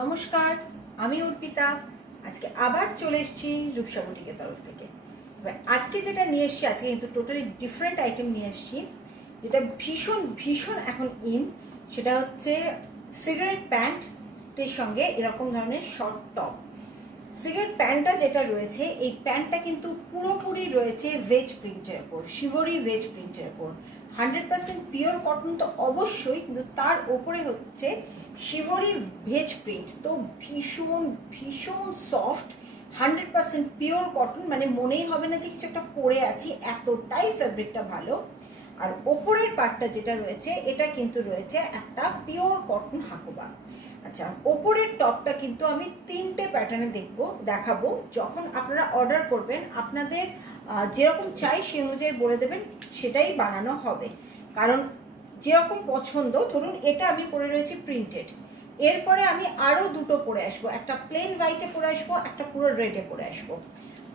নমস্কার, আমি অর্পিতা। আজকে আবার চলে এসেছি রূপসা বুটিকের তরফ থেকে। এবার আজকে যেটা নিয়ে এসেছি, আজকে কিন্তু টোটালি ডিফারেন্ট আইটেম নিয়ে এসেছি, যেটা ভীষণ ভীষণ এখন ইন। সেটা হচ্ছে সিগারেট প্যান্টের সঙ্গে এরকম ধরনের শর্ট টপ। সিগারেট প্যান্টটা যেটা রয়েছে, এই প্যান্টটা কিন্তু পুরোপুরি রয়েছে ভেজ প্রিন্টের ওপর, শিবরি ভেজ প্রিন্টের ওপর। 100% পিওর কটন তো অবশ্যই, কিন্তু তার ওপরে হচ্ছে শিবরি ভেজ প্রিন্ট। তো ভীষণ ভীষণ সফট, 100% পিওর কটন, মানে মনেই হবে না যে কিছু একটা পরে আছি, এতটাই ফ্যাব্রিকটা ভালো। আর ওপরের পার্টটা যেটা রয়েছে, এটা কিন্তু রয়েছে একটা পিওর কটন হাকোবা। আচ্ছা, ওপরের টপটা কিন্তু আমি 3টে প্যাটার্নে দেখাবো। যখন আপনারা অর্ডার করবেন, আপনাদের যেরকম চাই সেই অনুযায়ী বলে দেবেন, সেটাই বানানো হবে। কারণ যেরকম পছন্দ, ধরুন এটা আমি পরে রয়েছি প্রিন্টেড, এরপরে আমি আরও দুটো পরে আসবো, একটা প্লেন হোয়াইটে পরে আসবো, একটা পুরো রেডে পরে আসবো।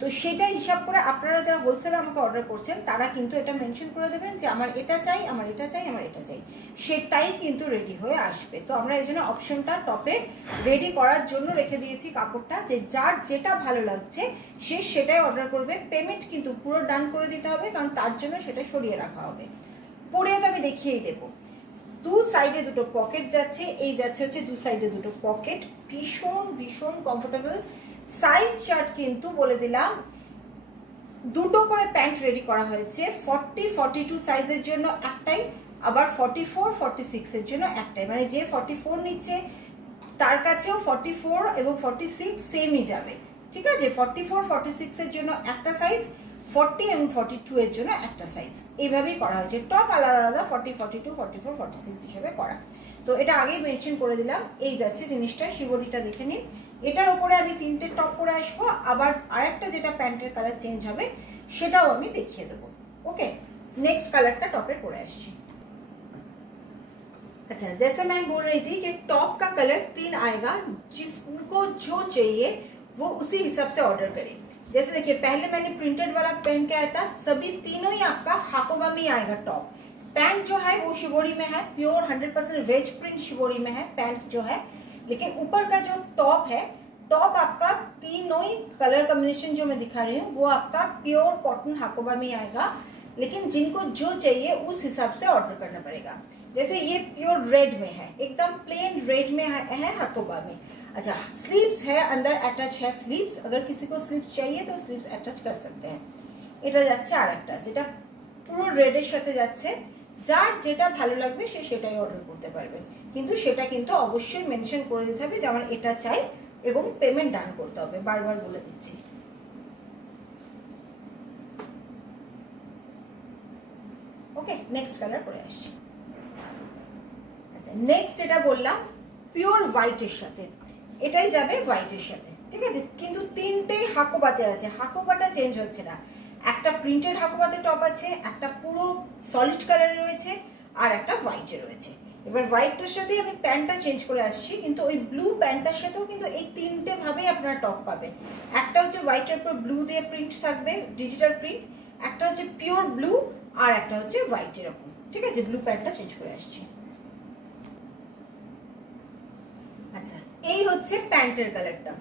তো সেটা হিসাব করে আপনারা যারা হোলসেলে আমাকে অর্ডার করছেন, তারা কিন্তু এটা মেনশন করে দেবেন যে আমার এটা চাই, আমার এটা চাই, আমার এটা চাই, সেটাই কিন্তু রেডি হয়ে আসবে। তো আমরা এই জন্য অপশনটা টপে রেডি করার জন্য রেখে দিয়েছি কাপড়টা, যে যার যেটা ভালো লাগছে সে সেটাই অর্ডার করবে। পেমেন্ট কিন্তু পুরো ডান করে দিতে হবে, কারণ তার জন্য সেটা সরিয়ে রাখা হবে। পরে তো আমি দেখিয়েই দেবো। দু সাইডে দুটো পকেট যাচ্ছে, এই যাচ্ছে হচ্ছে দু সাইডে দুটো পকেট, ভীষণ ভীষণ কমফোর্টেবল। সাইজ চার্ট কিন্তু বলে দিলাম, দুটো করে প্যান্ট রেডি করা হয়েছে। 40-42 সাইজের জন্য একটাই, আবার 44-46 এর জন্য একটাই। মানে যে 44 নিচ্ছে তার কাছেও 44 এবং 46 সেমই যাবে, ঠিক আছে। 44-46 এর জন্য একটা সাইজ, 40 এবং 42 এর জন্য একটা সাইজ, এইভাবেই করা হয়েছে। টপ আলাদা আলাদা 40, 42, 44, 46 হিসেবে করা। তো এটা আগেই মেনশন করে দিলাম। এই যাচ্ছে জিনিসটা, শিবরিটা দেখে নিন। এটার উপরে আমি 3টে টপ পরে আসবো, আবার আরেকটা যেটা প্যান্টের কালার চেঞ্জ হবে সেটাও আমি দেখিয়ে দেবো। ওকে, नेक्स्ट कलर टॉप पे पड़े आसছি। अच्छा, जैसे मैं बोल रही थी कि टॉप का कलर 3 आएगा, जिसको जो चाहिए वो उसी हिसाब से ऑर्डर करें। जैसे देखिए, पहले मैंने प्रिंटेड वाला पहन के आया था, सभी तीनों ही आपका हाकोबा में आएगा। टॉप पैंट जो है वो शिवोरी में है, प्योर 100% वेज प्रिंट शिवोरी में है पैंट जो है। लेकिन ऊपर का जो टॉप है, टॉप आपका तीनों ही कलर कॉम्बिनेशन जो मैं दिखा रही हूँ वो आपका प्योर कॉटन हाकोबा में आएगा। लेकिन जिनको जो चाहिए उस हिसाब से ऑर्डर करना पड़ेगा। जैसे ये प्योर रेड में है, एकदम प्लेन रेड में है हाकोबा में। अच्छा, स्लीव्स है, अंदर अटैच है स्लीव्स। अगर किसी को स्लीव्स चाहिए तो स्लीव्स अटैच कर सकते हैं। এটা যাচ্ছে আরেকটা, যেটা পুরো রেডের সাথে যাচ্ছে। যার যেটা ভালো লাগবে সে সেটাই অর্ডার করতে পারবেন, কিন্তু সেটা কিন্তু অবশ্যই মেনশন করে দিতে হবে যে আমার এটা চাই, এবং পেমেন্ট ডান করতে হবে, বারবার বলে দিচ্ছি। ওকে, নেক্সট কালার পরে আসছি। আচ্ছা, নেক্সট যেটা বললাম পিওর হোয়াইটের সাথে, এটাই যাবে হোয়াইটের সাথে, ঠিক আছে। কিন্তু 3টে হাকোবাতে আছে, হাকোবাটা চেঞ্জ হচ্ছে না। একটা প্রিন্টেড হাকোবাতে টপ আছে, একটা পুরো সলিড কালারে রয়েছে, আর একটা হোয়াইটে রয়েছে। এবার হোয়াইটটার সাথে আমি প্যান্টটা চেঞ্জ করে আসছি, কিন্তু ওই ব্লু প্যান্টটার সাথেও কিন্তু এই 3টে ভাবেই আপনারা টপ পাবেন। একটা হচ্ছে হোয়াইটের উপর ব্লু দিয়ে প্রিন্ট থাকবে, ডিজিটাল প্রিন্ট। একটা হচ্ছে পিওর ব্লু, আর একটা হচ্ছে হোয়াইট এরকম, ঠিক আছে। ব্লু প্যান্টটা চেঞ্জ করে আসছি। আচ্ছা, এই হচ্ছে প্যান্টের কালারটা।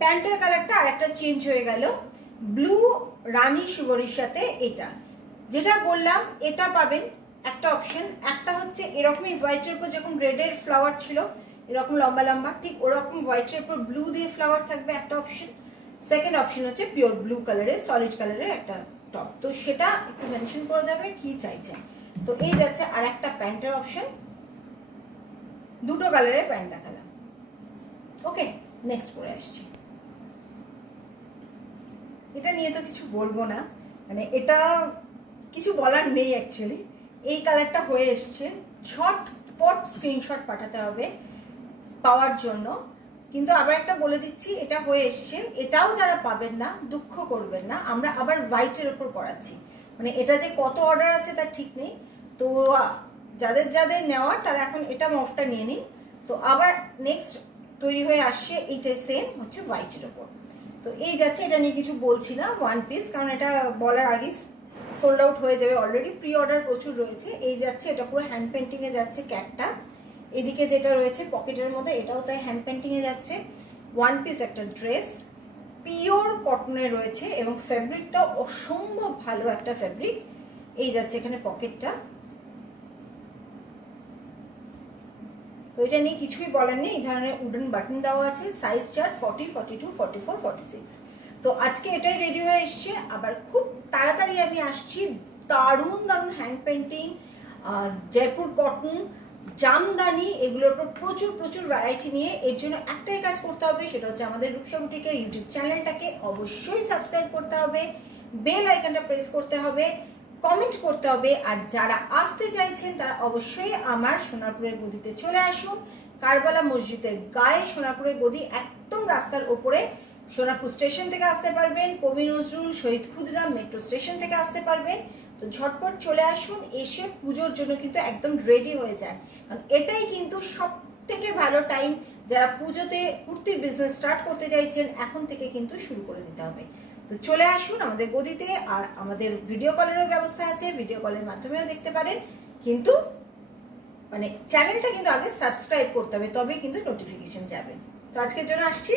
প্যান্টের কালারটা আর একটা চেঞ্জ হয়ে গেল, ব্লু রানী শিবরির সাথে এটা যেটা বললাম, এটা পাবেন একটা অপশন। একটা হচ্ছে এরকমই হোয়াইটের উপর, যেরকম রেডের ফ্লাওয়ার ছিল এরকম লম্বা লম্বা, ঠিক ওরকম হোয়াইটের উপর ব্লু দিয়ে ফ্লাওয়ার থাকবে একটা অপশন। সেকেন্ড অপশন হচ্ছে পিওর ব্লু কালারের, সলিড কালারের একটা টপ। তো সেটা একটু মেনশন করে দেবে কি চাইছে। তো এই যাচ্ছে আর একটা প্যান্টের অপশন। দুটো কালারের প্যান্ট দেখালাম। ওকে, নেক্সট পরে আসছি। এটা নিয়ে তো কিছু বলবো না, মানে এটা কিছু বলার নেই অ্যাকচুয়ালি। এই কালারটা হয়ে এসছে, ঝটপট স্ক্রিনশট পাঠাতে হবে পাওয়ার জন্য। কিন্তু আবার একটা বলে দিচ্ছি, এটা হয়ে এসছে, এটাও যারা পাবেন না দুঃখ করবেন না, আমরা আবার হোয়াইটের ওপর করাচ্ছি। মানে এটা যে কত অর্ডার আছে তার ঠিক নেই। তো যাদের যাদের নেওয়ার তারা এখন এটা মফটা নিয়ে নিন। তো আবার নেক্সট তৈরি হয়ে আসছে, এইটাই সেম হচ্ছে হোয়াইটের ওপর। তো এই যাচ্ছে, এটা নিয়ে কিছু বলছি না, ওয়ান পিস, কারণ এটা বলার আগেই সোল্ড আউট হয়ে যাবে। অলরেডি প্রি অর্ডার প্রচুর রয়েছে। এই যাচ্ছে, এটা পুরো হ্যান্ড পেন্টিংয়ে যাচ্ছে ক্যাটটা। এদিকে যেটা রয়েছে পকেটের মধ্যে, এটাও তাই হ্যান্ড পেন্টিংয়ে যাচ্ছে। ওয়ান পিস একটা ড্রেস, পিওর কটনে রয়েছে এবং ফ্যাব্রিকটা অসম্ভব ভালো একটা ফ্যাব্রিক। এই যাচ্ছে এখানে পকেটটা। তো এটা নিয়ে কিছুই বলার নেই, এই ধরনের উডেন বাটন দেওয়া আছে। Size chart 40, 42, 44, 46। তো আজকে এটাই রেডি হয়ে এসছে। আবার খুব তাড়াতাড়ি আমি আসছি দারুণ দারুণ hand painting, Jaipur cotton, Jamdani, এগুলোর উপর প্রচুর প্রচুর ভ্যারাইটি নিয়ে। এর জন্য একটাই কাজ করতে হবে, সেটা হচ্ছে আমাদের রূপসা বুটিকের ইউটিউব চ্যানেলটাকে অবশ্যই সাবস্ক্রাইব করতে হবে, বেল আইকনটা প্রেস করতে হবে, কমেন্ট করতে হবে। আর যারা আসতে চাইছেন তারা অবশ্যই আমার সোনারপুরের গদিতে চলে আসুন। কারবালা মসজিদের গায়ে সোনারপুরের গদি, একদম রাস্তার ওপরে। সোনারপুর স্টেশন থেকে আসতে পারবেন, কবি নজরুল, শহীদ ক্ষুদিরাম মেট্রো স্টেশন থেকে আসতে পারবেন। তো ঝটপট চলে আসুন, এসে পুজোর জন্য কিন্তু একদম রেডি হয়ে যান, কারণ এটাই কিন্তু সব থেকে ভালো টাইম। যারা পুজোতে কুর্তির বিজনেস স্টার্ট করতে চাইছেন এখন থেকে কিন্তু শুরু করে দিতে হবে। তো চলে আসুন আমাদের গদিতে। আর আমাদের ভিডিও কলেরও ব্যবস্থা আছে, ভিডিও কলের মাধ্যমেও দেখতে পারেন, কিন্তু মানে চ্যানেলটা কিন্তু আগে সাবস্ক্রাইব করতে হবে, তবেই কিন্তু নোটিফিকেশন যাবে। তো আজকের জন্য আসছি।